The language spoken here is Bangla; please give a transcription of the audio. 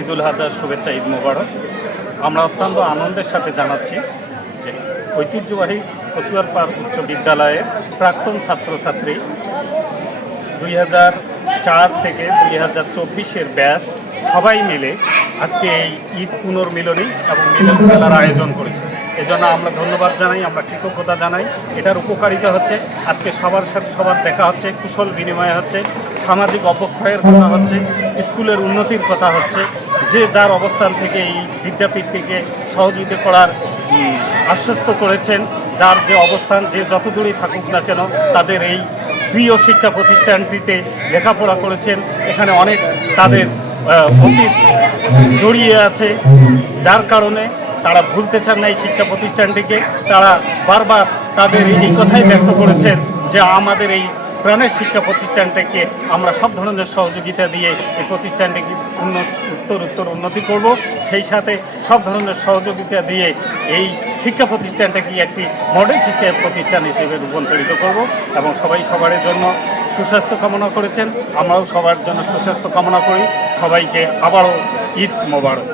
ঈদুল আজহার শুভেচ্ছা, ঈদ মোবারক। আমরা অত্যন্ত আনন্দের সাথে জানাচ্ছি যে ঐতিহ্যবাহী কচুয়ারপাড় উচ্চ বিদ্যালয়ের প্রাক্তন ছাত্রছাত্রী 2004 থেকে 2024-এর ব্যাচ সবাই মিলে আজকে এই ঈদ পুনর্মিলনী এবং মিলন মেলার আয়োজন করেছে। এজন্য আমরা ধন্যবাদ জানাই, আমরা কৃতজ্ঞতা জানাই। এটার উপকারিতা হচ্ছে আজকে সবার সাথে সবার দেখা হচ্ছে, কুশল বিনিময় হচ্ছে, সামাজিক অবক্ষয়ের কথা হচ্ছে, স্কুলের উন্নতির কথা হচ্ছে। যে যার অবস্থান থেকে এই বিদ্যাপীঠটিকে সহযোগিতা করার আশ্বস্ত করেছেন, যার যে অবস্থান যে যত দূরেই থাকুক না কেন তাদের এই প্রিয় শিক্ষা প্রতিষ্ঠানটিতে লেখাপড়া করেছেন। এখানে অনেক তাদের অতীত জড়িয়ে আছে, যার কারণে তারা ভুলতে চান না এই শিক্ষা প্রতিষ্ঠানটিকে। তারা বারবার তাদের এই কথাই ব্যক্ত করেছেন যে আমাদের এই প্রাণের শিক্ষা প্রতিষ্ঠানটাকে আমরা সব ধরনের সহযোগিতা দিয়ে এই প্রতিষ্ঠানটিকে উত্তর উন্নতি করব, সেই সাথে সব ধরনের সহযোগিতা দিয়ে এই শিক্ষা প্রতিষ্ঠানটাকে একটি মডেল শিক্ষা প্রতিষ্ঠান হিসেবে রূপান্তরিত করব। এবং সবাই সবার জন্য সুস্বাস্থ্য কামনা করেছেন, আমরাও সবার জন্য সুস্বাস্থ্য কামনা করি। সবাইকে আবারও ঈদ মোবারক।